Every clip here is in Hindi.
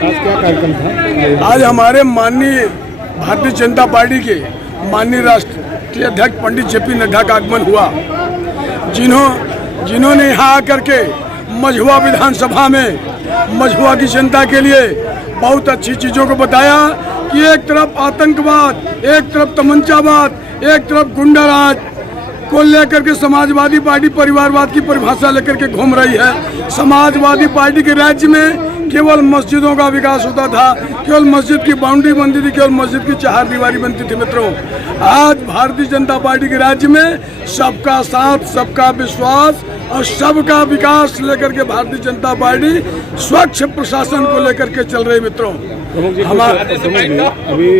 आज क्या कार्यक्रम था? आज हमारे माननीय भारतीय जनता पार्टी के माननीय राष्ट्रीय अध्यक्ष पंडित जेपी नड्डा का आगमन हुआ, जिन्होंने यहाँ आकर के मझुआ विधानसभा में मझुआ की जनता के लिए बहुत अच्छी चीज़ों को बताया कि एक तरफ आतंकवाद, एक तरफ तमंचावाद, एक तरफ गुंडाराज को लेकर के समाजवादी पार्टी परिवारवाद की परिभाषा लेकर के घूम रही है। समाजवादी पार्टी के राज्य में केवल मस्जिदों का विकास होता था, केवल मस्जिद की बाउंड्री बनती थी, केवल मस्जिद की चार दीवारी बनती थी। मित्रों, आज भारतीय जनता पार्टी के राज्य में सबका साथ, सबका विश्वास और सबका विकास लेकर के भारतीय जनता पार्टी स्वच्छ प्रशासन को लेकर के चल रही। मित्रों, अभी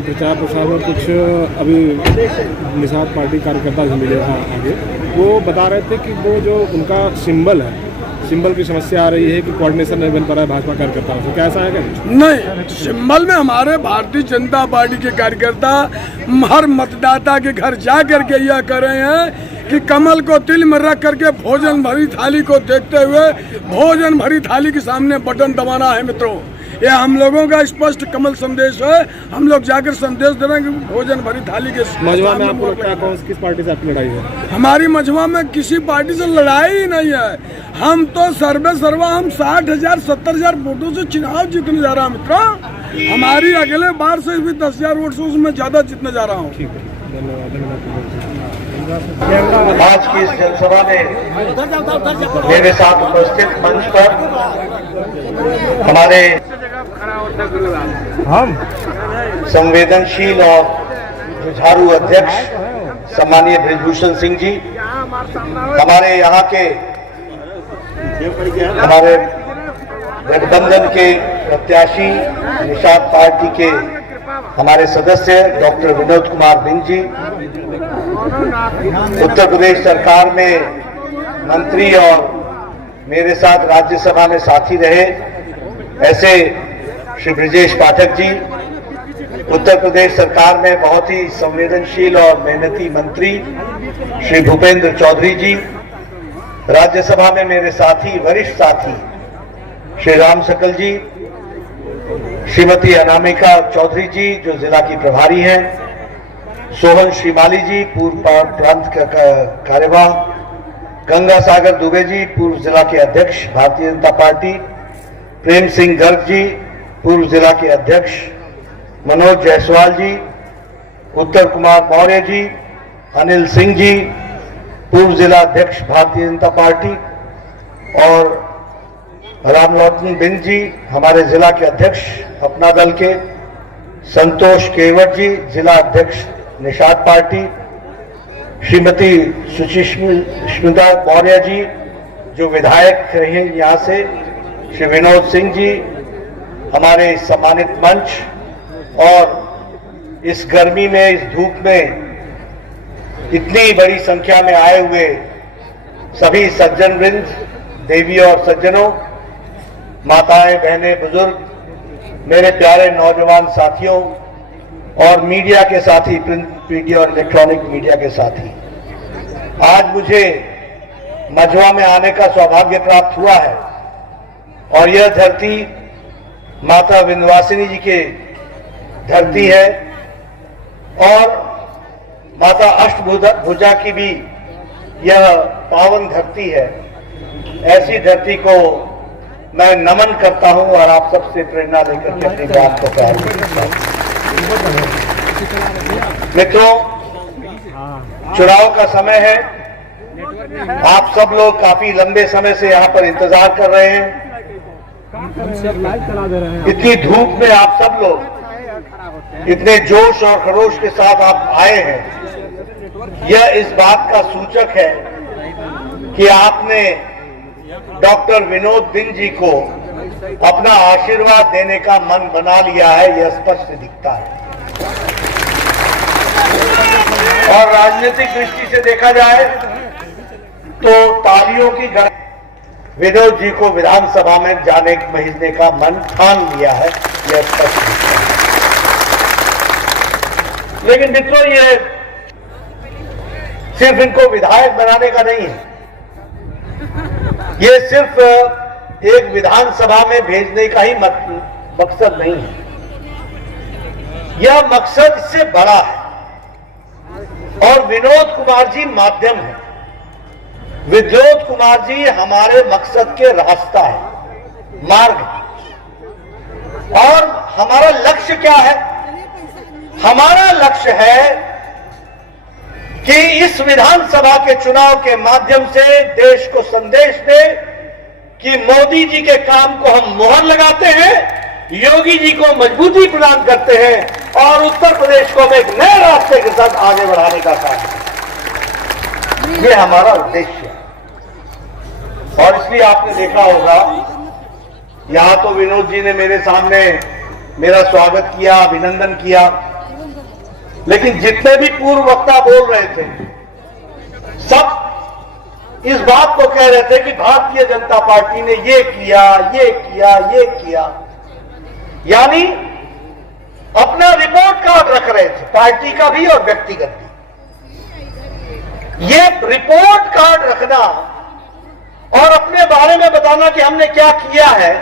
प्रचार प्रसार में कुछ अभी निषाद पार्टी कार्यकर्ता जो मिले वहाँ आगे, वो बता रहे थे कि वो जो उनका सिंबल है, सिंबल की समस्या आ रही है कि कोऑर्डिनेशन नहीं बन पा रहा है भाजपा कार्यकर्ताओं से, क्या ऐसा है क्या? नहीं, सिंबल में हमारे भारतीय जनता पार्टी के कार्यकर्ता हर मतदाता के घर जा करके यह कर रहे हैं कि कमल को तिल में रख करके भोजन भरी थाली को देखते हुए भोजन भरी थाली के सामने बटन दबाना है। मित्रों, यह हम लोगों का स्पष्ट कमल संदेश है। हम लोग जाकर संदेश दे रहे हैं कि भोजन भरी थाली के मझुआ में आपको लगता है कौन किस पार्टी से आपकी लड़ाई है? हमारी मझुआ में किसी पार्टी से लड़ाई ही नहीं है। हम तो सर्वे सर्वा हम 60,000 70,000 वोटों से चुनाव जीतने जा रहा हूँ। मित्रों, हमारी अगले बार से भी 10,000 वोट से उसमें ज्यादा जीतने जा रहा हूँ। ठीक है, धन्यवाद। आज की इस जनसभा में मेरे साथ उपस्थित मंच पर हमारे संवेदनशील और जुझारू अध्यक्ष सम्मानीय बृजभूषण सिंह जी, हमारे यहाँ के हमारे गठबंधन के प्रत्याशी निषाद पार्टी के हमारे सदस्य डॉक्टर विनोद कुमार बिंद जी, उत्तर प्रदेश सरकार में मंत्री और मेरे साथ राज्यसभा में साथी रहे ऐसे श्री ब्रजेश पाठक जी, उत्तर प्रदेश सरकार में बहुत ही संवेदनशील और मेहनती मंत्री श्री भूपेंद्र चौधरी जी, राज्यसभा में मेरे साथी वरिष्ठ साथी श्री राम सकल जी, श्रीमती अनामिका चौधरी जी जो जिला की प्रभारी हैं, सोहन श्रीमाली जी पूर्व प्रांत कार्यवाह, गंगा सागर दुबे जी पूर्व जिला के अध्यक्ष भारतीय जनता पार्टी, प्रेम सिंह गर्ग जी पूर्व जिला के अध्यक्ष, मनोज जायसवाल जी, उत्तर कुमार मौर्य जी, अनिल सिंह जी पूर्व जिला अध्यक्ष भारतीय जनता पार्टी और रामलोचन बिंद जी हमारे जिला के अध्यक्ष अपना दल के, संतोष केवट जी जिला अध्यक्ष निषाद पार्टी, श्रीमती सुचिस्मिता मौर्य जी जो विधायक रहे हैं यहाँ से, श्री विनोद सिंह जी हमारे सम्मानित मंच, और इस गर्मी में इस धूप में इतनी बड़ी संख्या में आए हुए सभी सज्जन वृंद, देवी और सज्जनों, माताएं, बहनें, बुजुर्ग, मेरे प्यारे नौजवान साथियों और मीडिया के साथी, प्रिंट मीडिया और इलेक्ट्रॉनिक मीडिया के साथी, आज मुझे मझुआ में आने का सौभाग्य प्राप्त हुआ है और यह धरती माता विंध्यवासिनी जी की धरती है और माता अष्टभुजा की भी यह पावन धरती है। ऐसी धरती को मैं नमन करता हूं और आप सबसे प्रेरणा लेकर के अपनी बात को प्रारंभ करता हूं। मित्रों, चुनाव का समय है, आप सब लोग काफी लंबे समय से यहाँ पर इंतजार कर रहे हैं। इतनी धूप में आप सब लोग इतने जोश और खरोश के साथ आप आए हैं, यह इस बात का सूचक है कि आपने डॉक्टर विनोद बिंद जी को अपना आशीर्वाद देने का मन बना लिया है, यह स्पष्ट दिखता है। और राजनीतिक दृष्टि से देखा जाए तो तालियों की गणना विनोद जी को विधानसभा में भेजने का मन ठान लिया है, यह स्पष्ट दिखता है। लेकिन मित्रों, ये सिर्फ इनको विधायक बनाने का नहीं है, ये सिर्फ एक विधानसभा में भेजने का ही मकसद नहीं है। यह मकसद इससे बड़ा है और विनोद कुमार जी माध्यम है। विनोद कुमार जी हमारे मकसद के रास्ता है, मार्ग है। और हमारा लक्ष्य क्या है? हमारा लक्ष्य है कि इस विधानसभा के चुनाव के माध्यम से देश को संदेश दे कि मोदी जी के काम को हम मुहर लगाते हैं, योगी जी को मजबूती प्रदान करते हैं और उत्तर प्रदेश को हम एक नए रास्ते के साथ आगे बढ़ाने का काम है। ये हमारा उद्देश्य है। और इसलिए आपने देखा होगा, यहां तो विनोद जी ने मेरे सामने मेरा स्वागत किया, अभिनंदन किया, लेकिन जितने भी पूर्व वक्ता बोल रहे थे सब इस बात को कह रहे थे कि भारतीय जनता पार्टी ने ये किया, ये किया, ये किया, यानी अपना रिपोर्ट कार्ड रख रहे थे, पार्टी का भी और व्यक्तिगत भी। ये रिपोर्ट कार्ड रखना और अपने बारे में बताना कि हमने क्या किया है,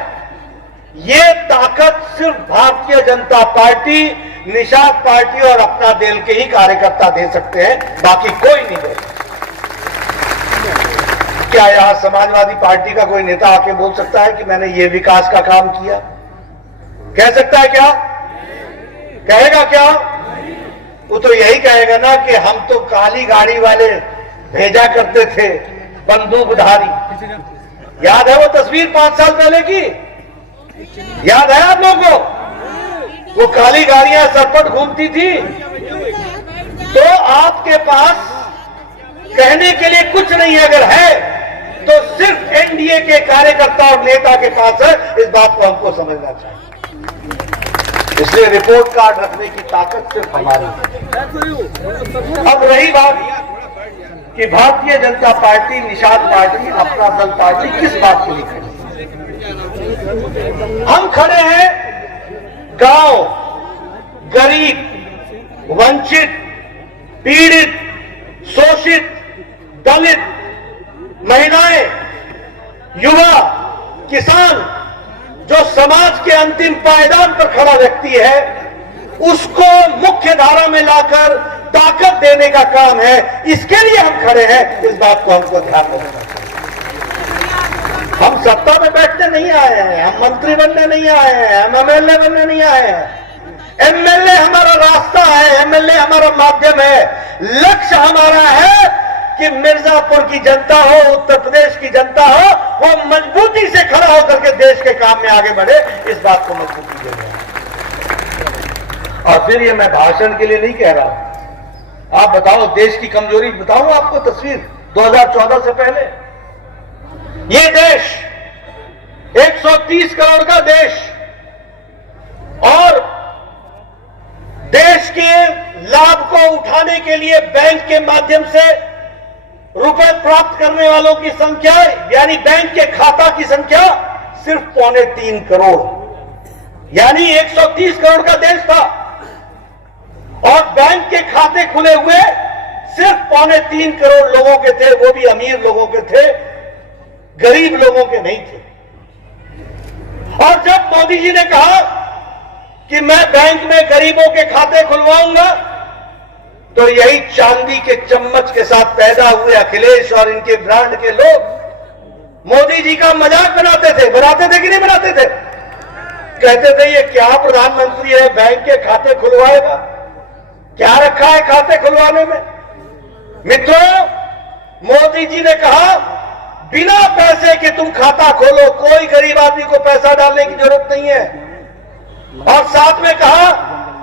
ये ताकत सिर्फ भारतीय जनता पार्टी, निषाद पार्टी और अपना दिल के ही कार्यकर्ता दे सकते हैं, बाकी कोई नहीं दे। क्या यहां समाजवादी पार्टी का कोई नेता आके बोल सकता है कि मैंने ये विकास का काम किया? कह सकता है क्या? कहेगा क्या? वो तो यही कहेगा ना कि हम तो काली गाड़ी वाले भेजा करते थे, बंदूकधारी। याद है वो तस्वीर 5 साल पहले की? याद है आप लोगों को? वो काली गाड़ियां सरपट घूमती थी। तो आपके पास कहने के लिए कुछ नहीं है, अगर है तो सिर्फ एनडीए के कार्यकर्ता और नेता के पास है। इस बात को हमको समझना चाहिए। इसलिए रिपोर्ट कार्ड रखने की ताकत सिर्फ हमारी है। अब रही बात कि भारतीय जनता पार्टी, निषाद पार्टी, अपना दल पार्टी किस बात के लिए खड़ी? हम खड़े हैं गांव, गरीब, वंचित, पीड़ित, शोषित, दलित, महिलाएं, युवा, किसान, जो समाज के अंतिम पायदान पर खड़ा व्यक्ति है, उसको मुख्य धारा में लाकर ताकत देने का काम है। इसके लिए हम खड़े हैं। इस बात को हमको ध्यान रखना चाहिए। हम सत्ता में बैठने नहीं आए हैं, हम मंत्री बनने नहीं आए हैं, हम एमएलए बनने नहीं आए हैं। एमएलए हमारा रास्ता है, एमएलए हमारा माध्यम है। लक्ष्य हमारा है कि मिर्जापुर की जनता हो, उत्तर प्रदेश की जनता हो, वो मजबूती से खड़ा होकर के देश के काम में आगे बढ़े। इस बात को मजबूती देना। और फिर ये मैं भाषण के लिए नहीं कह रहा हूं। आप बताओ, देश की कमजोरी बताऊं आपको तस्वीर 2014 से पहले। ये देश 130 करोड़ का देश और देश के लाभ को उठाने के लिए बैंक के माध्यम से रुपए प्राप्त करने वालों की संख्या, यानी बैंक के खाता की संख्या सिर्फ 3.25 करोड़, यानी 130 करोड़ का देश था और बैंक के खाते खुले हुए सिर्फ 3.25 करोड़ लोगों के थे। वो भी अमीर लोगों के थे, गरीब लोगों के नहीं थे। और जब मोदी जी ने कहा कि मैं बैंक में गरीबों के खाते खुलवाऊंगा, तो यही चांदी के चम्मच के साथ पैदा हुए अखिलेश और इनके ब्रांड के लोग मोदी जी का मजाक बनाते थे कि नहीं बनाते थे? कहते थे ये क्या प्रधानमंत्री है, बैंक के खाते खुलवाएगा? क्या रखा है खाते खुलवाने में? मित्रों, मोदी जी ने कहा बिना पैसे के तुम खाता खोलो, कोई गरीब आदमी को पैसा डालने की जरूरत नहीं है। और साथ में कहा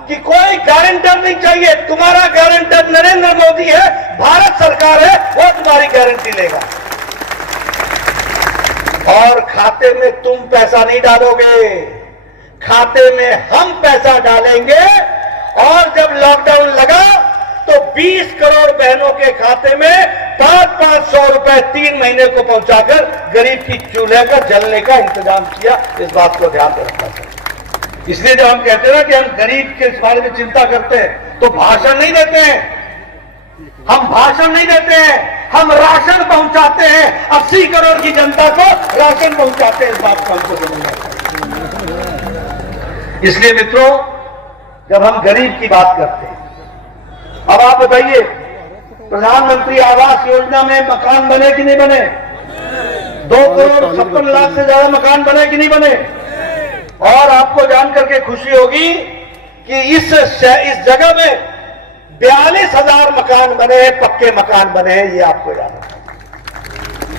कि कोई गारंटर नहीं चाहिए, तुम्हारा गारंटर नरेंद्र मोदी है, भारत सरकार है, वो तुम्हारी गारंटी लेगा। और खाते में तुम पैसा नहीं डालोगे, खाते में हम पैसा डालेंगे। और जब लॉकडाउन लगा तो 20 करोड़ बहनों के खाते में 500 रुपए 3 महीने को पहुंचाकर गरीब की चूल्हे का जलने का इंतजाम किया। इस बात को ध्यान में रखना चाहिए। इसलिए जब हम कहते हैं ना कि हम गरीब के बारे में चिंता करते हैं, तो भाषण नहीं देते हैं। हम भाषण नहीं देते हैं, हम राशन पहुंचाते हैं। 80 करोड़ की जनता को राशन पहुंचाते हैं। इस बात को हमको समझना चाहिए। इसलिए मित्रों, जब हम गरीब की बात करते हैं, अब आप बताइए, प्रधानमंत्री आवास योजना में मकान बने कि नहीं बने? 2,56,00,000 से ज्यादा मकान बने कि नहीं बने? और आपको जान करके खुशी होगी कि इस जगह में 42,000 मकान बने, पक्के मकान बने हैं। ये आपको याद है,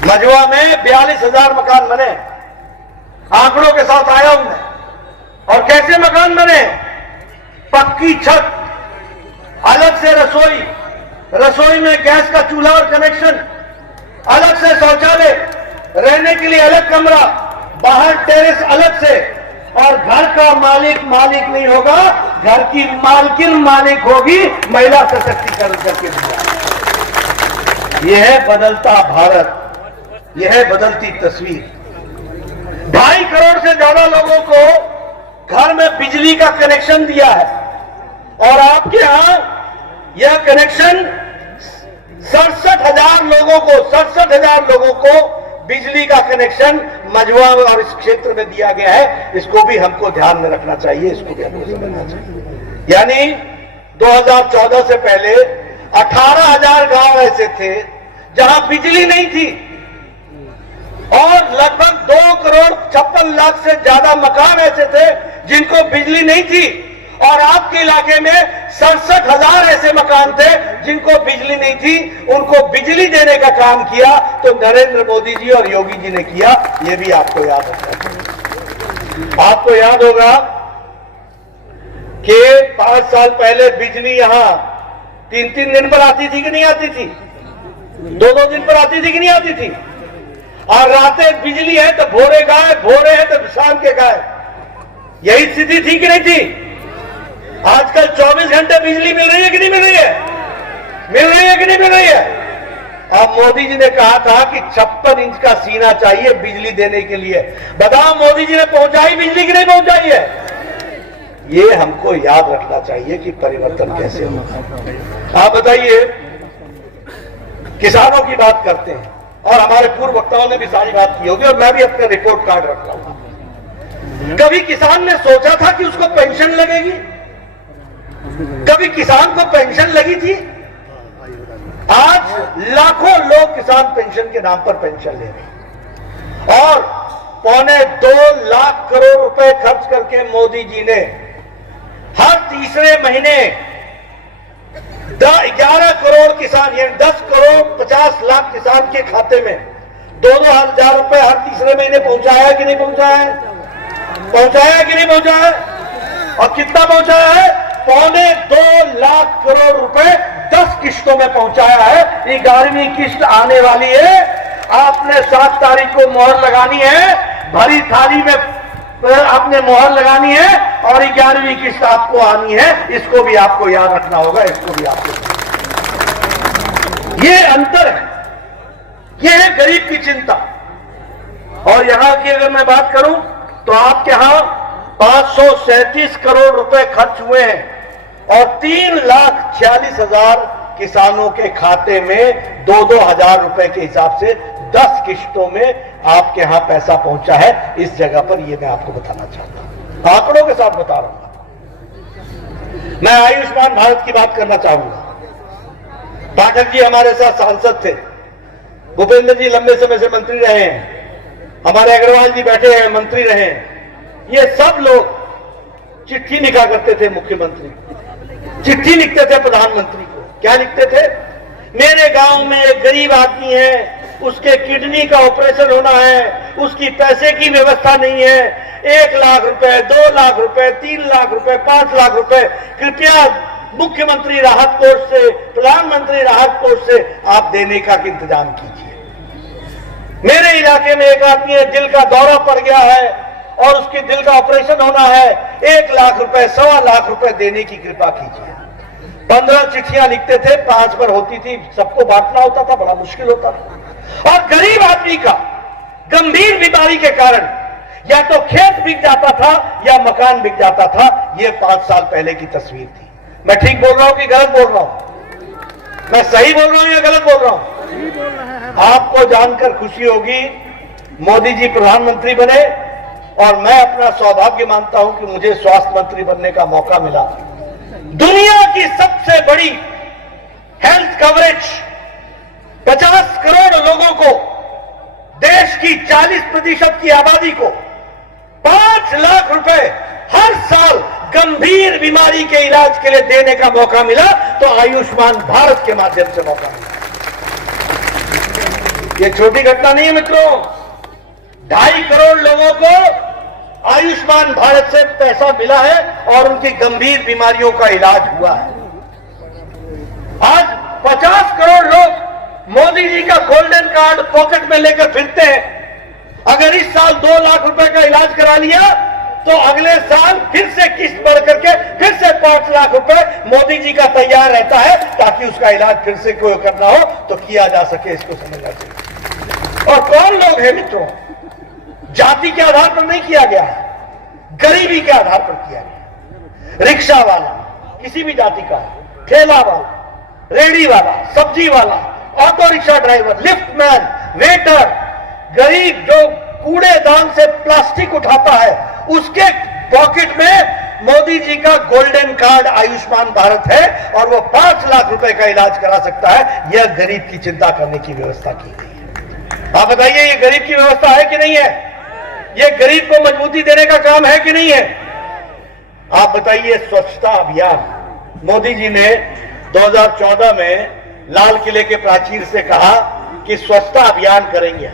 मझुआ में 42,000 मकान बने। आंकड़ों के साथ आया हूं मैं। और कैसे मकान बने? पक्की छत, अलग से रसोई, रसोई में गैस का चूल्हा और कनेक्शन, अलग से शौचालय, रहने के लिए अलग कमरा, बाहर टेरेस अलग से, और घर का मालिक नहीं होगा, घर की मालकिन मालिक होगी, महिला सशक्तिकरण करके दिया। यह है बदलता भारत, यह है बदलती तस्वीर। 2.5 करोड़ से ज्यादा लोगों को घर में बिजली का कनेक्शन दिया है, और आपके यहां यह कनेक्शन 67,000 लोगों को बिजली का कनेक्शन मझुआ और इस क्षेत्र में दिया गया है। इसको भी हमको ध्यान में रखना चाहिए, इसको भी हमको समझना चाहिए। यानी 2014 से पहले 18,000 गांव ऐसे थे जहां बिजली नहीं थी, और लगभग 2,56,00,000 से ज्यादा मकान ऐसे थे जिनको बिजली नहीं थी, और आपके इलाके में 67,000 ऐसे मकान थे जिनको बिजली नहीं थी। उनको बिजली देने का काम किया तो नरेंद्र मोदी जी और योगी जी ने किया। यह भी आपको याद रखना। आपको याद होगा कि 5 साल पहले बिजली यहां 3-3 दिन पर आती थी कि नहीं आती थी? 2-2 दिन पर आती थी कि नहीं आती थी? और रातें बिजली है तो भोरे गायब, भोरे है तो शाम के गायब। यही स्थिति थी कि नहीं थी? आजकल 24 घंटे बिजली मिल रही है कि नहीं मिल रही है? मिल रही है कि नहीं मिल रही है? अब मोदी जी ने कहा था कि 56 इंच का सीना चाहिए बिजली देने के लिए। बताओ, मोदी जी ने पहुंचाई बिजली की नहीं पहुंचाई है? ये हमको याद रखना चाहिए कि परिवर्तन कैसे होगा। आप बताइए, किसानों की बात करते हैं, और हमारे पूर्व वक्ताओं ने भी सारी बात की होगी, और मैं भी अपना रिपोर्ट कार्ड रख रहा हूं। कभी किसान ने सोचा था कि उसको पेंशन लगेगी? कभी किसान को पेंशन लगी थी? आज लाखों लोग किसान पेंशन के नाम पर पेंशन ले रहे हैं, और 2.25 लाख करोड़ रुपए खर्च करके मोदी जी ने हर तीसरे महीने 11 करोड़ किसान, यानी 10 करोड़ 50 लाख किसान के खाते में 2-2 हजार रुपए हर तीसरे महीने पहुंचाया कि नहीं पहुंचाया है? पहुंचाया कि नहीं पहुंचाया है? और कितना पहुंचाया है? 2.25 लाख करोड़ रुपए 10 किश्तों में पहुंचाया है। ये 11वीं किश्त आने वाली है। आपने 7 तारीख को मोहर लगानी है, भरी थाली में आपने मोहर लगानी है, और 11वीं किश्त आपको आनी है। इसको भी आपको याद रखना होगा, इसको भी आपको। ये अंतर है, ये है गरीब की चिंता। और यहां की अगर मैं बात करूं तो आपके यहां 537 करोड़ रुपए खर्च हुए हैं, और 3,46,000 किसानों के खाते में 2-2 हजार रुपए के हिसाब से 10 किश्तों में आपके यहां पैसा पहुंचा है। इस जगह पर यह मैं आपको बताना चाहता हूं, आंकड़ों के साथ बता रहा हूं। मैं आयुष्मान भारत की बात करना चाहूंगा। पाठक जी हमारे साथ सांसद थे, भूपेंद्र जी लंबे समय से मंत्री रहे हैं, हमारे अग्रवाल जी बैठे हैं, मंत्री रहे हैं। ये सब लोग चिट्ठी लिखा करते थे मुख्यमंत्री, चिट्ठी लिखते थे प्रधानमंत्री को। क्या लिखते थे? मेरे गांव में एक गरीब आदमी है, उसके किडनी का ऑपरेशन होना है, उसकी पैसे की व्यवस्था नहीं है, 1 लाख रुपए, 2 लाख रुपए, 3 लाख रुपए, 5 लाख रुपए, कृपया मुख्यमंत्री राहत कोष से, प्रधानमंत्री राहत कोष से आप देने का इंतजाम कीजिए। मेरे इलाके में एक आदमी है, दिल का दौरा पड़ गया है और उसकी दिल का ऑपरेशन होना है, 1 लाख रुपए, 1.25 लाख रुपए देने की कृपा कीजिए। 15 चिट्ठियां लिखते थे, 5 पर होती थी, सबको बांटना होता था, बड़ा मुश्किल होता था। और गरीब आदमी का गंभीर बीमारी के कारण या तो खेत बिक जाता था या मकान बिक जाता था। यह 5 साल पहले की तस्वीर थी। मैं ठीक बोल रहा हूं कि गलत बोल रहा हूं? मैं सही बोल रहा हूं या गलत बोल रहा हूं? आपको जानकर खुशी होगी, मोदी जी प्रधानमंत्री बने और मैं अपना सौभाग्य मानता हूं कि मुझे स्वास्थ्य मंत्री बनने का मौका मिला। दुनिया की सबसे बड़ी हेल्थ कवरेज 50 करोड़ लोगों को, देश की 40% की आबादी को 5 लाख रुपए हर साल गंभीर बीमारी के इलाज के लिए देने का मौका मिला, तो आयुष्मान भारत के माध्यम से मौका मिला। ये छोटी घटना नहीं है मित्रों। 2.5 करोड़ लोगों को आयुष्मान भारत से पैसा मिला है और उनकी गंभीर बीमारियों का इलाज हुआ है। आज 50 करोड़ लोग मोदी जी का गोल्डन कार्ड पॉकेट में लेकर फिरते हैं। अगर इस साल 2 लाख रुपए का इलाज करा लिया तो अगले साल फिर से किस्त बढ़ करके फिर से 5 लाख रुपए मोदी जी का तैयार रहता है, ताकि उसका इलाज फिर से कोई करना हो तो किया जा सके। इसको समझना चाहिए। और कौन लोग हैं मित्रों? जाति के आधार पर नहीं किया गया है, गरीबी के आधार पर किया गया। रिक्शा वाला, किसी भी जाति का, ठेला वाला, रेडी वाला, सब्जी वाला, auto rickshaw driver, lift man, waiter, गरीब जो कूड़ेदान से प्लास्टिक उठाता है, उसके पॉकेट में मोदी जी का गोल्डन कार्ड आयुष्मान भारत है और वो 5 लाख रुपए का इलाज करा सकता है। यह गरीब की चिंता करने की व्यवस्था की गई है। आप बताइए, ये गरीब की व्यवस्था है कि नहीं है? ये गरीब को मजबूती देने का काम है कि नहीं है? आप बताइए, स्वच्छता अभियान मोदी जी ने 2014 में लाल किले के प्राचीर से कहा कि स्वच्छता अभियान करेंगे,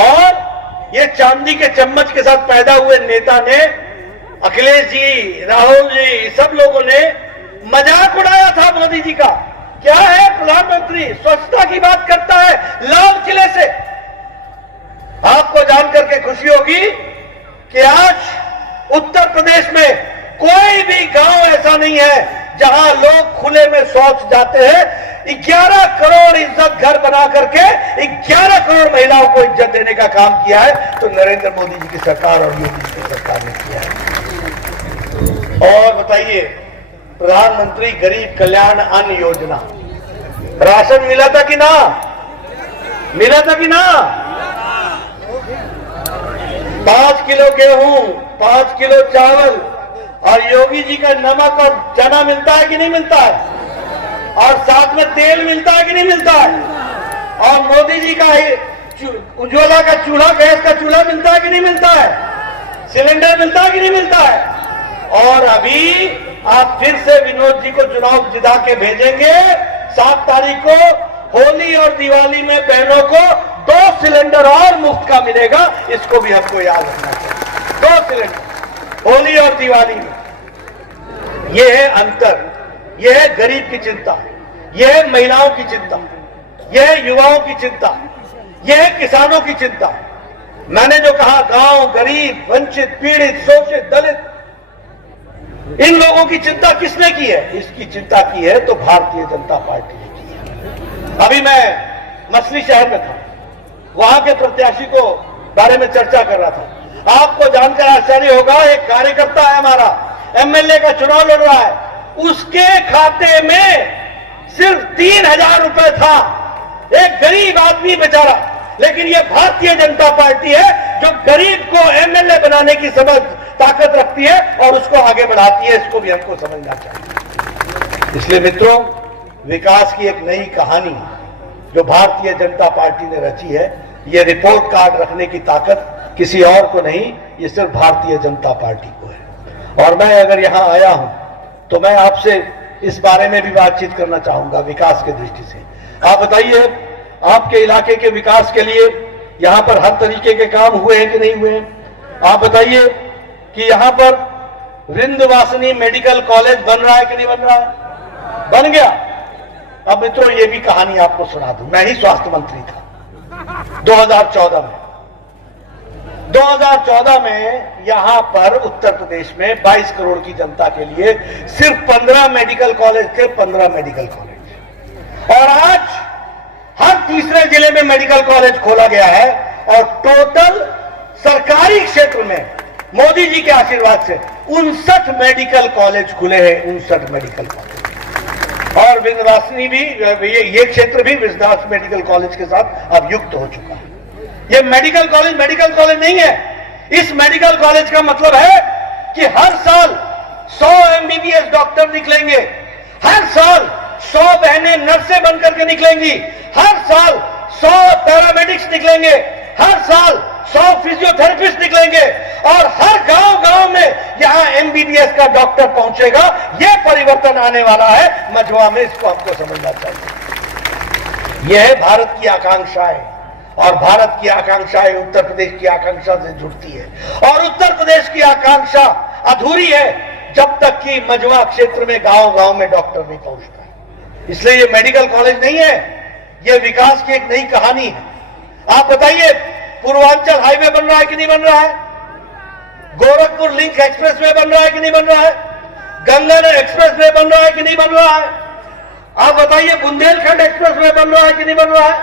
और ये चांदी के चम्मच के साथ पैदा हुए नेता ने, अखिलेश जी, राहुल जी, सब लोगों ने मजाक उड़ाया था मोदी जी का। क्या है, प्रधानमंत्री स्वच्छता की बात करता है लाल किले से। आपको जानकर के खुशी होगी कि आज उत्तर प्रदेश में कोई भी गांव ऐसा नहीं है जहां लोग खुले में शौच जाते हैं। 11 करोड़ इज्जत घर बना करके 11 करोड़ महिलाओं को इज्जत देने का काम किया है, तो नरेंद्र मोदी जी की सरकार और योगी जी की सरकार ने किया है। और बताइए, प्रधानमंत्री गरीब कल्याण अन्न योजना, राशन मिला था कि ना? मिला था कि ना? 5 किलो गेहूं, 5 किलो चावल, और योगी जी का नमक और चना मिलता है कि नहीं मिलता है? और साथ में तेल मिलता है कि नहीं मिलता है? और मोदी जी का उज्ज्वला का चूल्हा, गैस का चूल्हा मिलता है कि नहीं मिलता है? सिलेंडर मिलता है कि नहीं मिलता है? और अभी आप फिर से विनोद जी को चुनाव जिता के भेजेंगे। 7 तारीख को होली और दिवाली में बहनों को 2 सिलेंडर और मुफ्त का मिलेगा। इसको भी हमको याद रखना चाहिए। 2 सिलेंडर होली और दिवाली में। यह है अंतर, यह है गरीब की चिंता, यह है महिलाओं की चिंता, यह है युवाओं की चिंता, यह है किसानों की चिंता। मैंने जो कहा, गांव, गरीब, वंचित, पीड़ित, शोषित, दलित, इन लोगों की चिंता किसने की है? इसकी चिंता की है तो भारतीय जनता पार्टी ने की है। अभी मैं मछली शहर में था, वहां के प्रत्याशी को बारे में चर्चा कर रहा था। आपको जानकर आश्चर्य होगा, एक कार्यकर्ता है हमारा, एमएलए का चुनाव लड़ रहा है, उसके खाते में सिर्फ 3,000 रुपए था। एक गरीब आदमी बेचारा। लेकिन यह भारतीय जनता पार्टी है जो गरीब को एमएलए बनाने की समझ, ताकत रखती है और उसको आगे बढ़ाती है। इसको भी हमको समझना चाहिए। इसलिए मित्रों, विकास की एक नई कहानी जो भारतीय जनता पार्टी ने रची है, यह रिपोर्ट कार्ड रखने की ताकत किसी और को नहीं, ये सिर्फ भारतीय जनता पार्टी को है। और मैं अगर यहां आया हूं तो मैं आपसे इस बारे में भी बातचीत करना चाहूंगा, विकास की दृष्टि से। आप बताइए, आपके इलाके के विकास के लिए यहां पर हर तरीके के काम हुए हैं कि नहीं हुए हैं? आप बताइए कि यहां पर विंध्यवासिनी मेडिकल कॉलेज बन रहा है कि नहीं बन रहा है? बन गया। अब मित्रों, ये भी कहानी आपको सुना दूं। मैं ही स्वास्थ्य मंत्री था 2014 में। 2014 में यहां पर उत्तर प्रदेश में 22 करोड़ की जनता के लिए सिर्फ 15 मेडिकल कॉलेज थे, 15 मेडिकल कॉलेज। और आज हर तीसरे जिले में मेडिकल कॉलेज खोला गया है। और टोटल सरकारी क्षेत्र में मोदी जी के आशीर्वाद से 59 मेडिकल कॉलेज खुले हैं, 59 मेडिकल कॉलेज। और विंध्यवासिनी भी, ये क्षेत्र भी विंध्यवासिनी मेडिकल कॉलेज के साथ अब युक्त हो चुका है। ये मेडिकल कॉलेज नहीं है, इस मेडिकल कॉलेज का मतलब है कि हर साल 100 एमबीबीएस डॉक्टर निकलेंगे, हर साल 100 बहनें नर्सें बनकर के निकलेंगी, हर साल 100 पैरामेडिक्स निकलेंगे, हर साल 100 फिजियोथेरेपिस्ट निकलेंगे और हर गांव-गांव में यहां एमबीबीएस का डॉक्टर पहुंचेगा। यह परिवर्तन आने वाला है मझवा में, इसको हमको समझना चाहिए। यह है भारत की आकांक्षाएं, और भारत की आकांक्षाएं उत्तर प्रदेश की आकांक्षा से जुड़ती है, और उत्तर प्रदेश की आकांक्षा अधूरी है जब तक कि मझवा क्षेत्र में गांव-गांव में डॉक्टर नहीं पहुंचता। इसलिए ये मेडिकल कॉलेज नहीं है, यह विकास की एक नई कहानी है। आप बताइए, पूर्वांचल हाईवे बन रहा है कि नहीं बन रहा है? गोरखपुर लिंक एक्सप्रेसवे बन रहा है कि नहीं बन रहा है? गंगानगर एक्सप्रेसवे बन रहा है कि नहीं बन रहा है? आप बताइए, बुंदेलखंड एक्सप्रेसवे बन रहा है कि नहीं बन रहा है?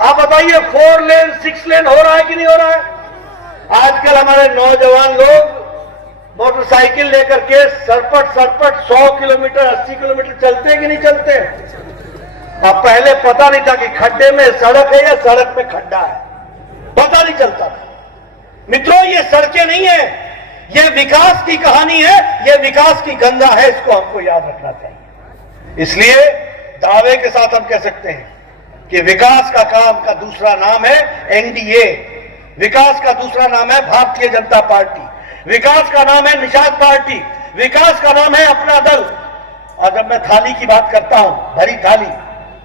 आप बताइए, 4 लेन 6 लेन हो रहा है कि नहीं हो रहा है? आजकल हमारे नौजवान लोग मोटरसाइकिल लेकर के सरपट 100 किलोमीटर 80 किलोमीटर चलते हैं कि नहीं चलते? अब पहले पता नहीं था कि खड्डे में सड़क है या सड़क में खड्डा है, पता नहीं चलता था। मित्रों, ये सड़कें नहीं है, ये विकास की कहानी है, ये विकास की गंगा है, इसको हमको याद रखना चाहिए। इसलिए दावे के साथ हम कह सकते हैं कि विकास का काम का दूसरा नाम है एनडीए, विकास का दूसरा नाम है भारतीय जनता पार्टी, विकास का नाम है निषाद पार्टी, विकास का नाम है अपना दल। और जब मैं थाली की बात करता हूं, भरी थाली,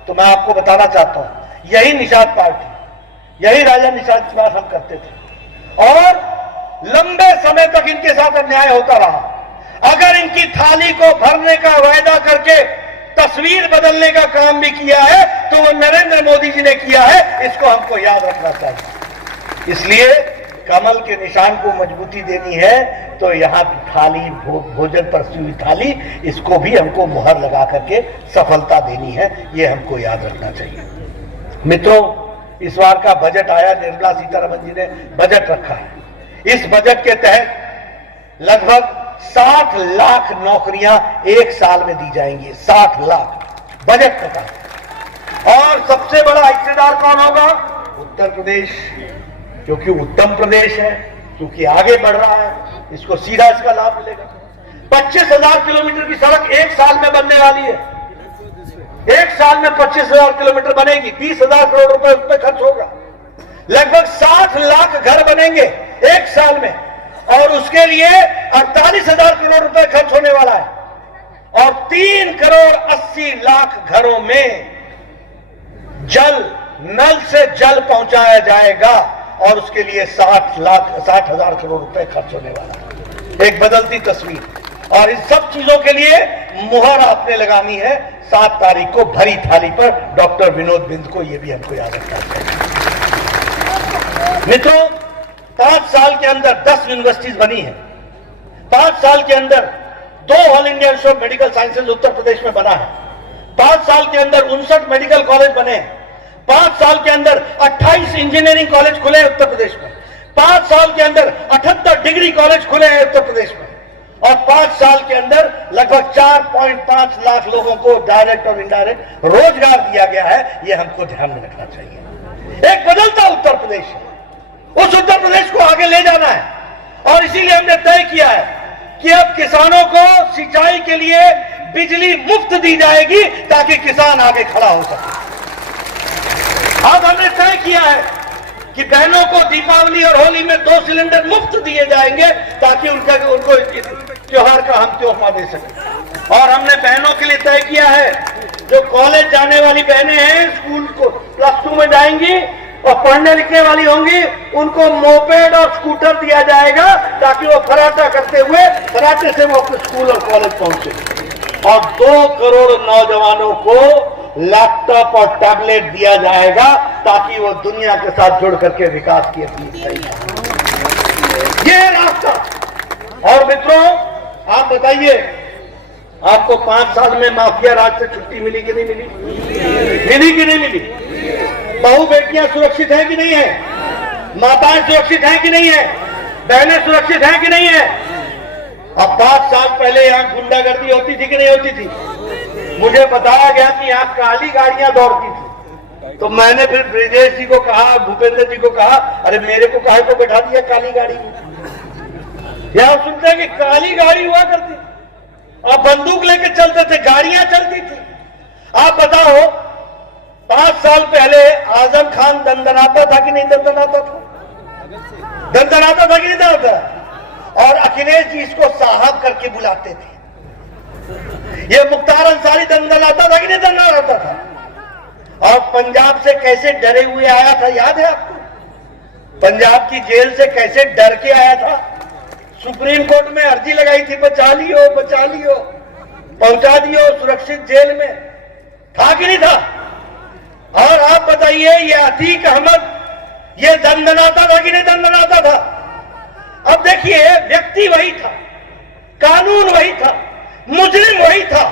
तो मैं आपको बताना चाहता हूं, यही निषाद पार्टी, यही राजा निषाद की बात हम करते थे और लंबे समय तक इनके साथ अन्याय होता रहा। अगर इनकी थाली को भरने का वायदा करके तस्वीर बदलने का काम भी किया है तो वो नरेंद्र मोदी जी ने किया है, इसको हमको याद रखना चाहिए। इसलिए कमल के निशान को मजबूती देनी है तो यहां की थाली, भोजन परसी हुई थाली, इसको भी हमको मुहर लगा करके सफलता देनी है, ये हमको याद रखना चाहिए। मित्रों, इस बार का बजट आया, निर्मला सीतारमण जी ने बजट रखा है। इस बजट के तहत लगभग 60 लाख नौकरियां एक साल में दी जाएंगी, 60 लाख बजट का। और सबसे बड़ा हिस्सेदार कौन होगा? उत्तर प्रदेश, क्योंकि उत्तम प्रदेश है, क्योंकि आगे बढ़ रहा है, इसको सीधा इसका लाभ मिलेगा। 25,000 किलोमीटर की सड़क एक साल में बनने वाली है, एक साल में 25,000 किलोमीटर बनेगी, 20,000 करोड़ रुपए उस पर खर्च होगा। लगभग 60 लाख घर बनेंगे एक साल में, और उसके लिए 48,000 करोड़ रुपए खर्च होने वाला है। और 3 करोड़ 80 लाख घरों में जल, नल से जल पहुंचाया जाएगा, और उसके लिए 60,000 करोड़ रुपए खर्च होने वाला है। एक बदलती तस्वीर। और इन सब चीजों के लिए मुहर आपने लगानी है 7 तारीख को भरी थाली पर डॉक्टर विनोद बिंद को, यह भी हमको याद रखना चाहिए। मित्रों, 5 साल के अंदर 10 यूनिवर्सिटीज बनी है, 5 साल के अंदर 2 All India Institute of Medical Sciences Uttar Pradesh में बना है, 5 साल के अंदर 59 मेडिकल कॉलेज बने हैं, 5 साल के अंदर 28 इंजीनियरिंग कॉलेज खुले हैं उत्तर प्रदेश में, 5 साल के अंदर 78 डिग्री कॉलेज खुले हैं उत्तर प्रदेश में, और 5 साल के अंदर लगभग 4.5 लाख लोगों को डायरेक्ट और इनडायरेक्ट रोजगार दिया गया है। यह हमको ध्यान में रखना चाहिए। एक बदलता उत्तर प्रदेश है, उस उत्तर प्रदेश को आगे ले जाना है, और इसीलिए हमने तय किया है कि अब किसानों को सिंचाई के लिए बिजली मुफ्त दी जाएगी ताकि किसान आगे खड़ा हो सके। अब हमने तय किया है कि बहनों को दीपावली और होली में 2 सिलेंडर मुफ्त दिए जाएंगे ताकि उनको त्योहार का हम तोहफा दे सके। और हमने बहनों के लिए तय किया है, जो कॉलेज जाने वाली बहनें हैं, स्कूल को +2 में जाएंगी और पढ़ने लिखने वाली होंगी, उनको मोपेड और स्कूटर दिया जाएगा ताकि वो फराटा करते हुए फराटे से वो अपने स्कूल और कॉलेज पहुंचे। और 2 करोड़ नौजवानों को लैपटॉप और टैबलेट दिया जाएगा ताकि वो दुनिया के साथ जुड़ करके विकास की अपील करें। ये रास्ता। और मित्रों, आप बताइए, आपको 5 साल में माफिया राज से छुट्टी मिली कि नहीं मिली? मिली कि नहीं मिली? बहू बेटियां सुरक्षित हैं कि नहीं है? माताएं सुरक्षित हैं कि नहीं है? बहनें सुरक्षित हैं कि नहीं है? अब 5 साल पहले यहां गुंडागर्दी होती थी कि नहीं होती थी? मुझे बताया गया कि यहां काली गाड़ियां दौड़ती थी, तो मैंने फिर ब्रिजेश जी को कहा, भूपेंद्र जी को कहा, अरे मेरे को काहे को बैठा दिया काली गाड़ी में? यहां सुनते हैं कि काली गाड़ी हुआ करती थी और बंदूक लेके चलते थे, गाड़ियां चलती थी। आप बताओ 5 साल पहले आजम खान दंदनाता था कि नहीं दंदनाता था? दंदनाता था कि नहीं दंदनाता? और अखिलेश जी इसको साहब करके बुलाते थे। ये मुख्तार अंसारी दंदनाता था कि नहीं दंदनाता था? और पंजाब से कैसे डरे हुए आया था, याद है आपको? पंजाब की जेल से कैसे डर के आया था? सुप्रीम कोर्ट में अर्जी लगाई थी, बचा लियो पहुंचा दियो सुरक्षित जेल में, था कि नहीं था? और आप बताइए ये अतीक अहमद ये दंदनाता था कि नहीं दंदनाता था? अब देखिए व्यक्ति वही था, कानून वही था, मुजरिम वही था।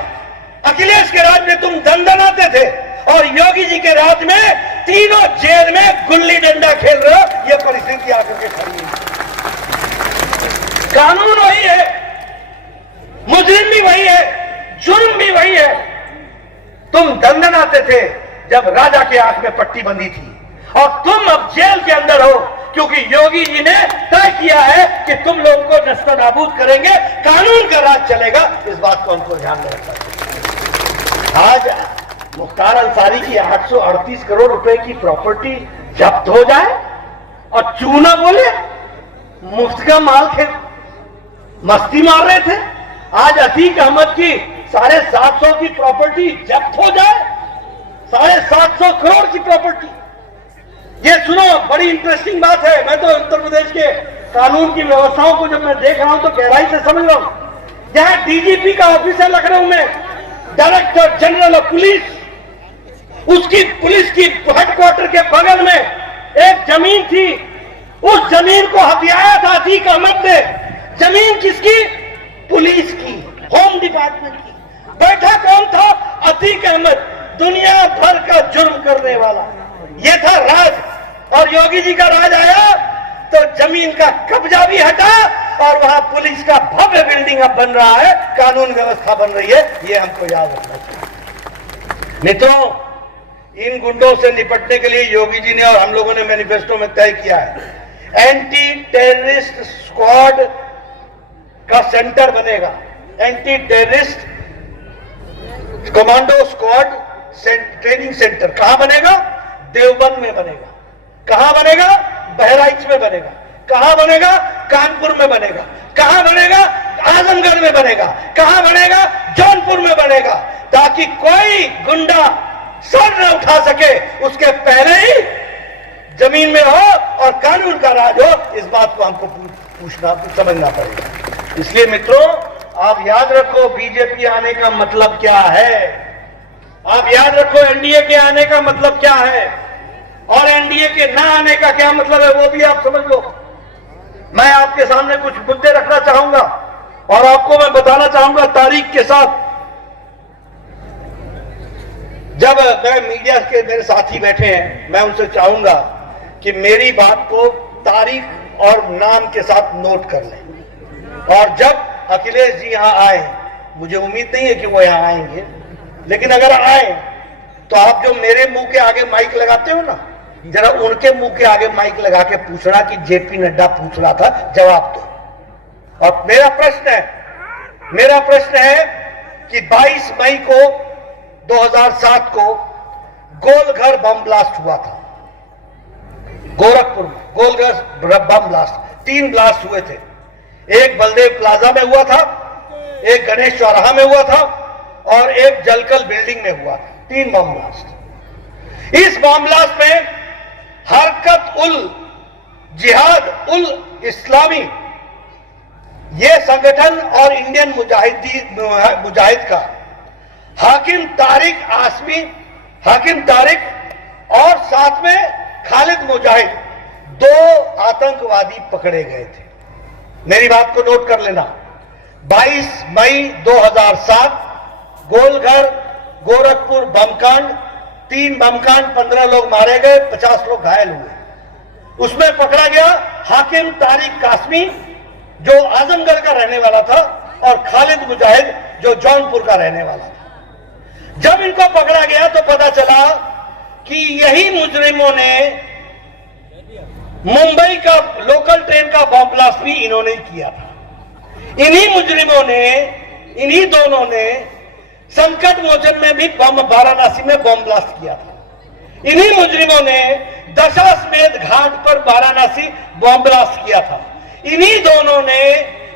अखिलेश के राज में तुम दंदनाते थे और योगी जी के राज में तीनों जेल में गुल्ली डंडा खेल रहे हो। ये परिस्थिति आकर के खड़ी है। कानून वही है, मुजरिम भी वही है, जुर्म भी वही है। तुम दंदनाते थे जब राजा के आंख में पट्टी बंधी थी और तुम अब जेल के अंदर हो क्योंकि योगी जी ने तय किया है कि तुम लोगों को नस्तनाबूद करेंगे, कानून का राज चलेगा। इस बात को हमको ध्यान में रखना चाहिए। आज मुख्तार अंसारी की 838 करोड़ रुपए की प्रॉपर्टी जब्त हो जाए और चूना बोले मुफ्त का माल थे, मस्ती मार रहे थे। आज अतीक अहमद की 750 की प्रॉपर्टी जब्त हो जाए, 750 करोड़ की प्रॉपर्टी। ये सुनो, बड़ी इंटरेस्टिंग बात है। मैं तो उत्तर प्रदेश के कानून की व्यवस्थाओं को जब मैं देख रहा हूं तो गहराई से समझ रहा हूं। जहां डीजीपी का ऑफिस है लखनऊ में, डायरेक्टर जनरल ऑफ पुलिस, उसकी पुलिस की हेडक्वार्टर के बगल में एक जमीन थी, उस जमीन को हथियाया था अतीक अहमद ने। जमीन किसकी? पुलिस की, होम डिपार्टमेंट की। बैठा कौन था? अतीक अहमद, दुनिया भर का जुर्म करने वाला। ये था राज। और योगी जी का राज आया तो जमीन का कब्जा भी हटा और वहां पुलिस का भव्य बिल्डिंग अब बन रहा है, कानून व्यवस्था बन रही है। ये हमको याद रखना चाहिए। मित्रों, इन गुंडों से निपटने के लिए योगी जी ने और हम लोगों ने मैनिफेस्टो में तय किया है एंटी टेररिस्ट स्क्वाड का सेंटर बनेगा। Anti terrorist commando squad training centre कहां बनेगा? देवबंद में बनेगा। कहां बनेगा? बहराइच में बनेगा। कहां बनेगा? कानपुर में बनेगा। कहां बनेगा? आजमगढ़ में बनेगा। कहां बनेगा? जौनपुर में बनेगा, ताकि कोई गुंडा सर न उठा सके, उसके पहले ही जमीन में हो और कानून का राज हो। इस बात को हमको पूछना समझना पड़ेगा। इसलिए मित्रों, आप याद रखो बीजेपी आने का मतलब क्या है। आप याद रखो एनडीए के आने का मतलब क्या है और एनडीए के ना आने का क्या मतलब है, वो भी आप समझ लो। मैं आपके सामने कुछ मुद्दे रखना चाहूंगा और आपको मैं बताना चाहूंगा तारीख के साथ। जब मैं मीडिया के मेरे साथी बैठे हैं, मैं उनसे चाहूंगा कि मेरी बात को तारीख और नाम के साथ नोट कर लें। और जब अखिलेश जी यहां आए, मुझे उम्मीद नहीं है कि वो यहां आएंगे, लेकिन अगर आए तो आप जो मेरे मुंह के आगे माइक लगाते हो ना, जरा उनके मुंह के आगे माइक लगा के पूछना कि जेपी नड्डा पूछ रहा था, जवाब दो। और मेरा प्रश्न है कि 22 मई को 2007 को गोलघर बम ब्लास्ट हुआ था गोरखपुर में। गोलघर बम ब्लास्ट 3 ब्लास्ट हुए थे। एक बलदेव प्लाजा में हुआ था, एक गणेश चौराहा में हुआ था और एक जलकल बिल्डिंग में हुआ था। 3 बम ब्लास्ट। इस बम ब्लास्ट में हरकत उल जिहाद उल इस्लामी ये संगठन और इंडियन मुजाहिद का हाकिम तारिक और साथ में खालिद मुजाहिद 2 आतंकवादी पकड़े गए थे। मेरी बात को नोट कर लेना। 22 मई 2007 गोलघर गोरखपुर बमकांड, 3 बमकांड, 15 लोग मारे गए, 50 लोग घायल हुए। उसमें पकड़ा गया हाकिम तारिक कासमी जो आजमगढ़ का रहने वाला था और खालिद मुजाहिद जो जौनपुर का रहने वाला था। जब इनको पकड़ा गया तो पता चला कि यही मुजरिमों ने मुंबई का लोकल ट्रेन का बम ब्लास्ट भी इन्होंने किया था। इन्हीं मुजरिमों ने, इन्हीं दोनों ने संकट मोचन में भी वाराणसी में बम ब्लास्ट किया था। इन्हीं मुजरिमों ने दशाश्वमेध घाट पर वाराणसी बम ब्लास्ट किया था। इन्हीं दोनों ने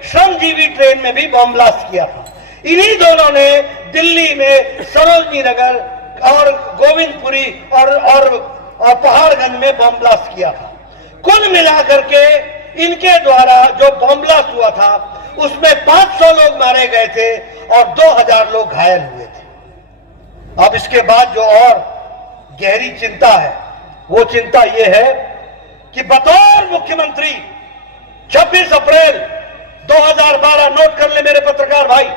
श्रमजीवी ट्रेन में भी बम ब्लास्ट किया था। इन्हीं दोनों ने दिल्ली में सरोजनी नगर और गोविंदपुरी और पहाड़गंज में बम ब्लास्ट किया था। कुल मिलाकर के इनके द्वारा जो बम ब्लास्ट हुआ था उसमें 500 लोग मारे गए थे और 2000 लोग घायल हुए थे। अब इसके बाद जो और गहरी चिंता है वो चिंता ये है कि बतौर मुख्यमंत्री 26 अप्रैल 2012, नोट कर ले मेरे पत्रकार भाई,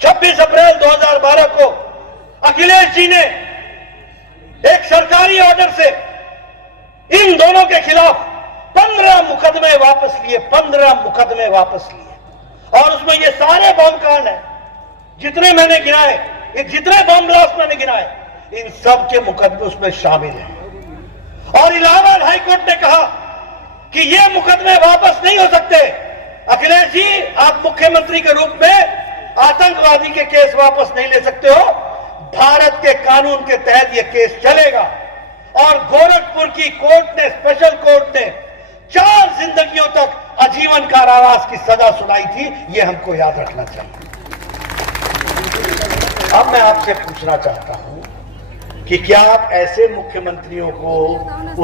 26 अप्रैल 2012 को अखिलेश जी ने एक सरकारी ऑर्डर से इन दोनों के खिलाफ 15 मुकदमे वापस लिए, 15 मुकदमे वापस लिए। और उसमें ये सारे बम कांड है, जितने मैंने गिनाए, ये जितने बम ब्लास्ट मैंने गिनाए, इन सब के मुकदमे उसमें शामिल हैं। और इलाहाबाद हाईकोर्ट ने कहा कि ये मुकदमे वापस नहीं हो सकते। अखिलेश जी, आप मुख्यमंत्री के रूप में आतंकवादी के केस वापस नहीं ले सकते हो। भारत के कानून के तहत ये केस चलेगा। और गोरखपुर की कोर्ट ने, स्पेशल कोर्ट ने 4 जिंदगियों तक आजीवन कारावास की सजा सुनाई थी। ये हमको याद रखना चाहिए। अब मैं आपसे पूछना चाहता हूं कि क्या आप ऐसे मुख्यमंत्रियों को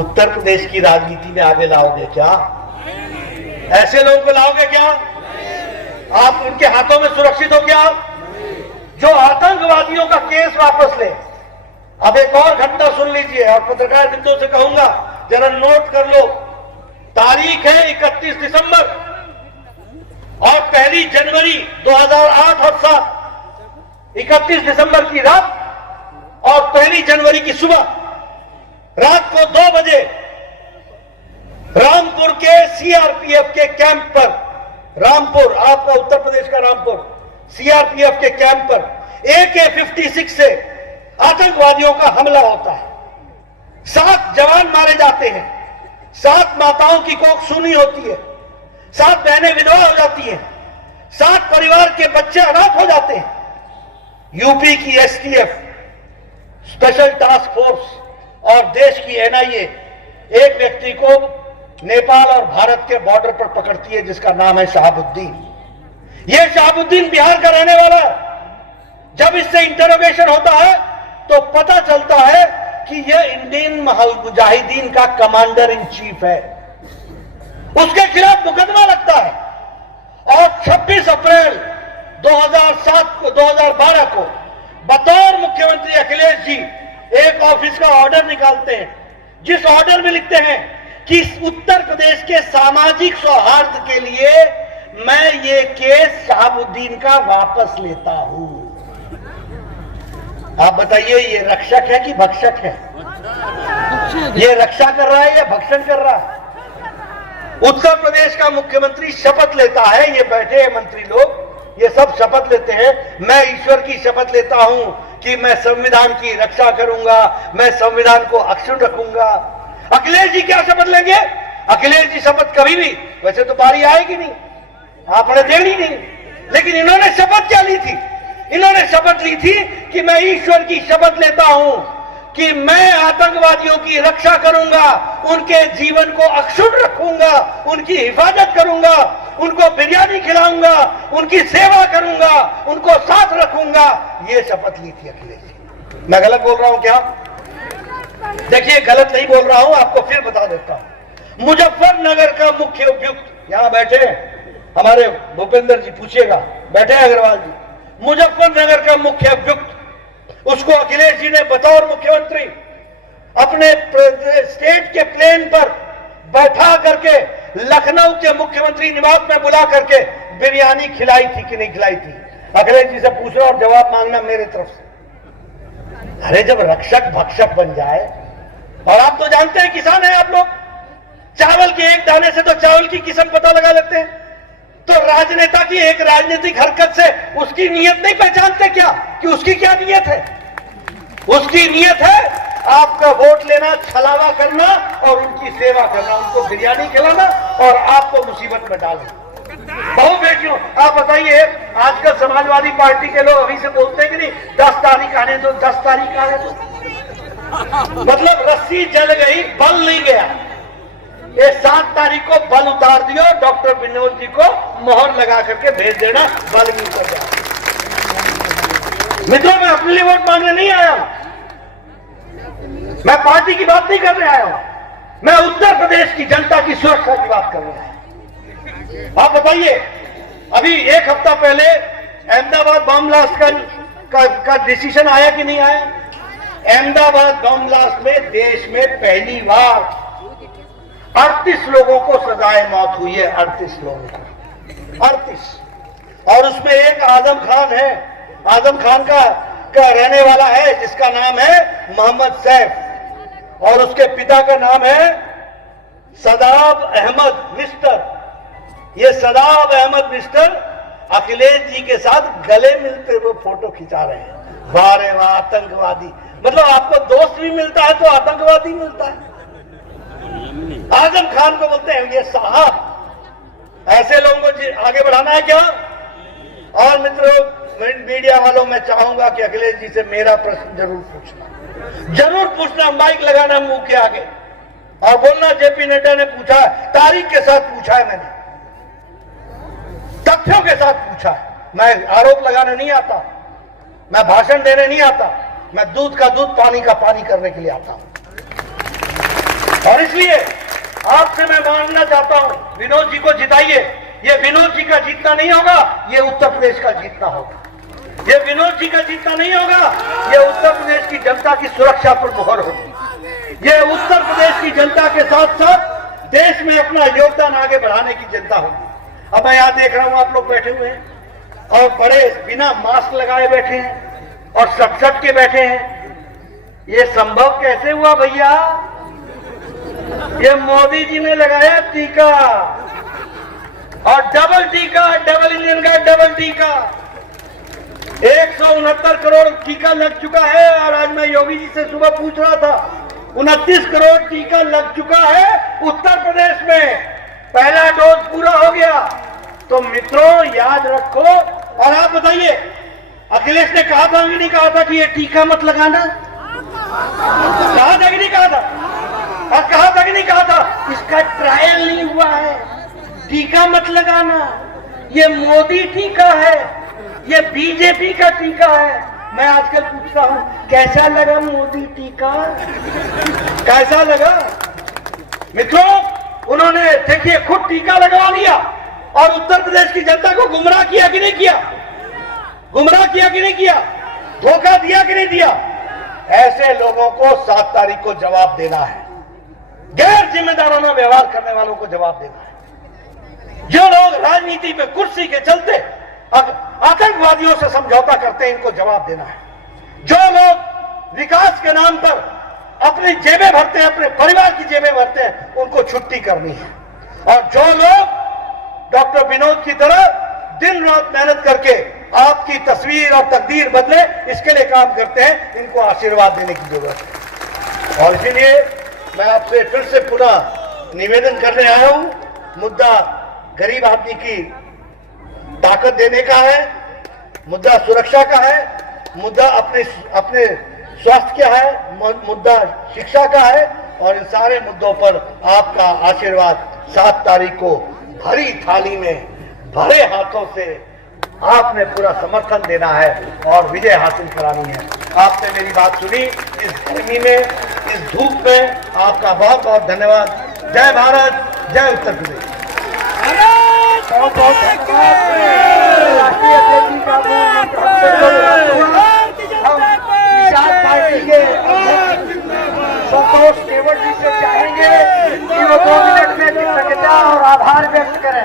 उत्तर प्रदेश की राजनीति में आगे लाओगे? क्या ऐसे लोगों को लाओगे? क्या आप उनके हाथों में सुरक्षित हो? क्या जो आतंकवादियों का केस वापस ले? अब एक और घटना सुन लीजिए और पत्रकार मित्रों से कहूंगा जरा नोट कर लो। तारीख है 31 दिसंबर और 1 जनवरी 2008 और 7, 31 दिसंबर की रात और 1 जनवरी की सुबह, रात को 2 बजे रामपुर के सीआरपीएफ के कैंप पर, रामपुर आपका उत्तर प्रदेश का रामपुर, सीआरपीएफ के कैंप पर AK-56 से आतंकवादियों का हमला होता है। 7 जवान मारे जाते हैं, 7 माताओं की कोख सूनी होती है, 7 बहनें विधवा हो जाती हैं, 7 परिवार के बच्चे अनाथ हो जाते हैं। यूपी की एसटीएफ, स्पेशल टास्क फोर्स और देश की एनआईए एक व्यक्ति को नेपाल और भारत के बॉर्डर पर पकड़ती है जिसका नाम है शहाबुद्दीन। यह शहाबुद्दीन बिहार का रहने वाला है। जब इससे इंटरोगेशन होता है तो पता चलता है कि यह इंडियन मुजाहिदीन का कमांडर इन चीफ है। उसके खिलाफ मुकदमा लगता है और 26 अप्रैल 2012 को बतौर मुख्यमंत्री अखिलेश जी एक ऑफिस का ऑर्डर निकालते हैं, जिस ऑर्डर में लिखते हैं कि उत्तर प्रदेश के सामाजिक सौहार्द के लिए मैं ये केस शहाबुद्दीन का वापस लेता हूं। आप बताइए, ये रक्षक है कि भक्षक है? ये रक्षा कर रहा है या भक्षण कर रहा है? उत्तर प्रदेश का मुख्यमंत्री शपथ लेता है, ये बैठे हैं मंत्री लोग, ये सब शपथ लेते हैं। मैं ईश्वर की शपथ लेता हूं कि मैं संविधान की रक्षा करूंगा, मैं संविधान को अक्षुण्ण रखूंगा। अखिलेश जी क्या शपथ लेंगे? अखिलेश जी शपथ कभी भी, वैसे तो बारी आएगी नहीं, आपने देनी नहीं, लेकिन इन्होंने शपथ क्या ली थी? इन्होंने शपथ ली थी कि मैं ईश्वर की शपथ लेता हूं कि मैं आतंकवादियों की रक्षा करूंगा, उनके जीवन को अक्षुण्ण रखूंगा, उनकी हिफाजत करूंगा, उनको बिरयानी खिलाऊंगा, उनकी सेवा करूंगा, उनको साथ रखूंगा। ये शपथ ली थी अखिलेश जी। मैं गलत बोल रहा हूं क्या? देखिए, गलत नहीं बोल रहा हूं, आपको फिर बता देता हूं। मुजफ्फरनगर का मुख्य उपायुक्त यहां बैठे हैं, हमारे भूपेंद्र जी, पूछिएगा, बैठे हैं अग्रवाल जी। मुजफ्फरनगर का मुख्य उपायुक्त, उसको अखिलेश जी ने बतौर मुख्यमंत्री अपने स्टेट के प्लेन पर बैठा करके लखनऊ के मुख्यमंत्री निवास में बुला करके बिरयानी खिलाई थी कि नहीं खिलाई थी? अखिलेश जी से पूछना और जवाब मांगना मेरे तरफ से। अरे जब रक्षक भक्षक बन जाए, और आप तो जानते हैं किसान हैं आप लोग, चावल के एक दाने से तो चावल की किस्म पता लगा लेते हैं। तो राजनेता की एक राजनीतिक हरकत से उसकी नीयत नहीं पहचानते क्या कि उसकी क्या नीयत है? उसकी नीयत है आपका वोट लेना, छलावा करना और उनकी सेवा करना, उनको बिरयानी खिलाना और आपको मुसीबत में डालना। बहु बेटियों, आप बताइए, आजकल समाजवादी पार्टी के लोग अभी से बोलते हैं कि नहीं 10 तारीख आने दो, 10 तारीख आने दो। मतलब रस्सी जल गई, बल नहीं गया। ये 7 तारीख को बल उतार दियो, डॉक्टर विनोद जी को मोहर लगा करके भेज देना, बल भी उतर जाए। मित्रों, मैं अपने लिए वोट मांगने नहीं आया हूं, मैं पार्टी की बात नहीं करने आया हूं, मैं उत्तर प्रदेश की जनता की सुरक्षा की बात कर रहा हूं। आप बताइए, अभी 1 हफ्ता पहले अहमदाबाद बम ब्लास्ट का डिसीजन आया कि नहीं आया? अहमदाबाद बम ब्लास्ट में देश में पहली बार 38 लोगों को सजाए मौत हुई है। 38 लोगों को, 38। और उसमें एक आजम खान है, आजम खान का रहने वाला है, जिसका नाम है मोहम्मद सैफ, और उसके पिता का नाम है सदाब अहमद मिस्टर। ये सदाब अहमद मिस्टर अखिलेश जी के साथ गले मिलते हुए फोटो खिंचा रहे हैं। वाह रे वाह, आतंकवादी। मतलब आपको दोस्त भी मिलता है तो आतंकवादी मिलता है। आजम खान को बोलते हैं ये साहब। ऐसे लोगों को आगे बढ़ाना है क्या? और मित्रों, मीडिया वालों, मैं चाहूंगा कि अखिलेश जी से मेरा प्रश्न जरूर पूछना, माइक लगाना मुंह के आगे और बोलना जेपी नड्डा ने पूछा है, तारीख के साथ पूछा है, मैंने तथ्यों के साथ पूछा है। मैं आरोप लगाने नहीं आता, मैं भाषण देने नहीं आता, मैं दूध का दूध पानी का पानी करने के लिए आता हूं। और इसलिए आपसे मैं मांगना चाहता हूं, विनोद जी को जिताइए। ये विनोद जी का जीतना नहीं होगा, ये उत्तर प्रदेश का जीतना होगा। ये विनोद जी का जीतना नहीं होगा, ये उत्तर प्रदेश की जनता की सुरक्षा पर मुहर होगी। ये उत्तर प्रदेश की जनता के साथ साथ देश में अपना योगदान आगे बढ़ाने की जनता होगी। अब मैं यहां देख रहा हूं, आप लोग बैठे हुए हैं और बड़े बिना मास्क लगाए बैठे हैं और सट के बैठे हैं। ये संभव कैसे हुआ भैया? ये मोदी जी ने लगाया टीका, और डबल टीका, डबल इंजन का डबल टीका। 169 करोड़ टीका लग चुका है। और आज मैं योगी जी से सुबह पूछ रहा था, 29 करोड़ टीका लग चुका है उत्तर प्रदेश में। पहला डोज पूरा हो गया। तो मित्रों, याद रखो। और आप बताइए, अखिलेश ने कहा था कि नहीं कहा था कि ये टीका मत लगाना? कहा था कि नहीं कहा था? और कहा था कि नहीं कहा था इसका ट्रायल नहीं हुआ है, टीका मत लगाना, ये मोदी टीका है, ये बीजेपी का टीका है। मैं आजकल पूछता हूं, कैसा लगा मोदी टीका? कैसा लगा? मित्रों, उन्होंने देखिए खुद टीका लगवा दिया और उत्तर प्रदेश की जनता को गुमराह किया कि नहीं किया? गुमराह किया कि नहीं किया? धोखा दिया कि नहीं दिया? ऐसे लोगों को 7 तारीख को जवाब देना है। गैर जिम्मेदाराना व्यवहार करने वालों को जवाब देना है। जो लोग राजनीति में कुर्सी के चलते आतंकवादियों से समझौता करते हैं, इनको जवाब देना है। जो लोग विकास के नाम पर अपनी जेबें भरते हैं, अपने परिवार की जेबें भरते हैं, उनको छुट्टी करनी है। और जो लोग डॉक्टर विनोद की तरह दिन रात मेहनत करके आपकी तस्वीर और तकदीर बदले, इसके लिए काम करते हैं, इनको आशीर्वाद देने की जरूरत है। और इसीलिए मैं आपसे फिर से पुनः निवेदन करने आया हूं। मुद्दा गरीब आदमी की ताकत देने का है, मुद्दा सुरक्षा का है, मुद्दा अपने स्वास्थ्य का है, मुद्दा शिक्षा का है। और इन सारे मुद्दों पर आपका आशीर्वाद 7 तारीख को भरी थाली में, भरे हाथों से आपने पूरा समर्थन देना है और विजय हासिल करानी है। आपने मेरी बात सुनी इस गर्मी में, इस धूप में, आपका बहुत बहुत धन्यवाद। जय भारत, जय उत्तर प्रदेश। बहुत बहुत पार्टी के संतोष केवट जी से चाहेंगे कि वो 2 मिनट में कृतज्ञता और आभार व्यक्त करें।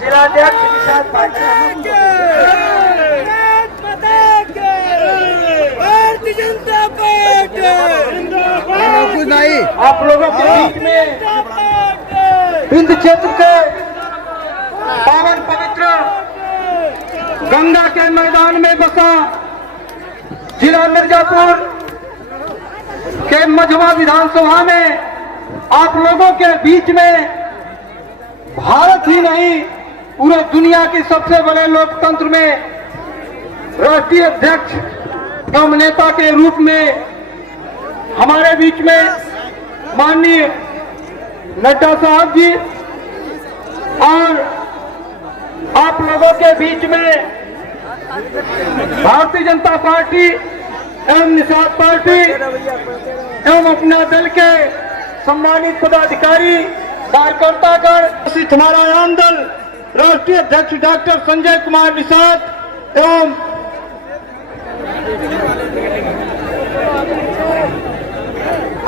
जिलाध्यक्ष निषाद पार्टी। आप लोगों के बीच में हिंद क्षेत्र के पावन पवित्र गंगा के मैदान में बसा जिला मिर्जापुर के मझवा विधानसभा में आप लोगों के बीच में भारत ही नहीं पूरे दुनिया की सबसे बड़े लोकतंत्र में राष्ट्रीय अध्यक्ष एवं नेता के रूप में हमारे बीच में माननीय नड्डा साहब जी और आप लोगों के बीच में भारतीय जनता पार्टी एवं निषाद पार्टी एवं अपना दल के सम्मानित पदाधिकारी कार्यकर्तागण, हमारा आम दल राष्ट्रीय अध्यक्ष डॉक्टर संजय कुमार निषाद एवं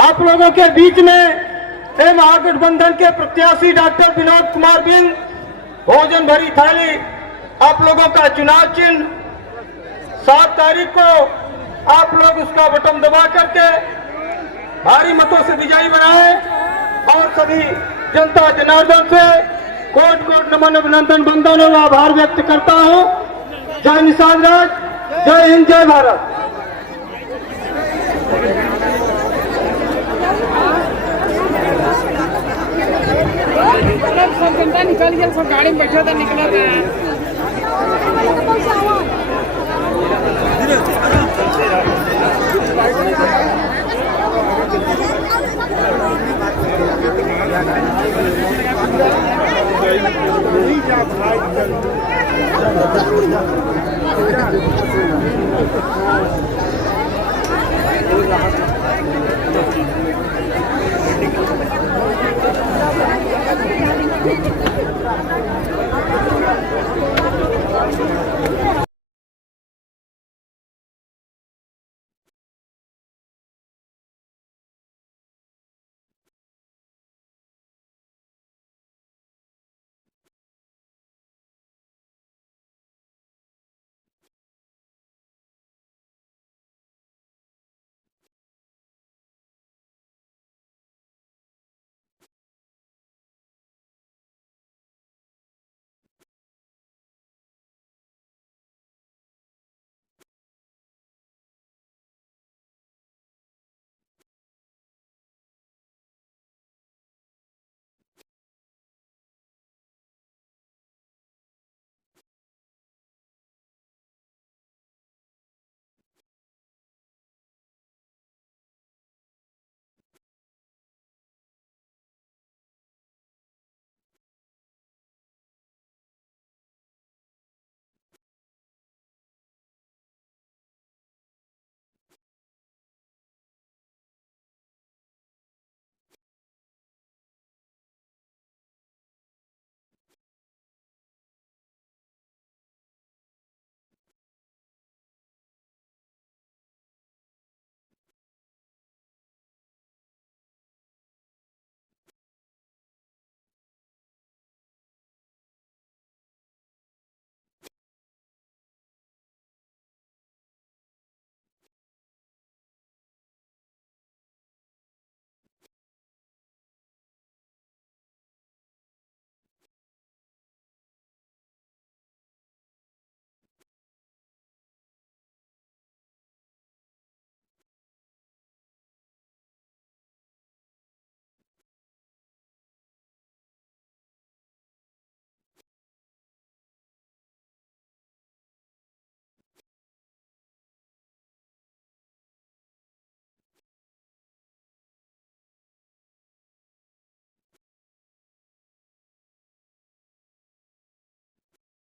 आप लोगों के बीच में महागठबंधन के प्रत्याशी डॉक्टर विनोद कुमार बिंद, भोजन भरी थाली आप लोगों का चुनाव चिन्ह 7 तारीख को आप लोग उसका बटन दबा करके भारी मतों से विजयी बनाए और सभी जनता जनार्दन से कोट कोट नमन अभिनंदन बंदन और आभार व्यक्त करता हूं। जय निषाद राज, जय हिंद, जय भारत। सब जनता निकल गया, सब गाड़ी में बैठा था, निकला था।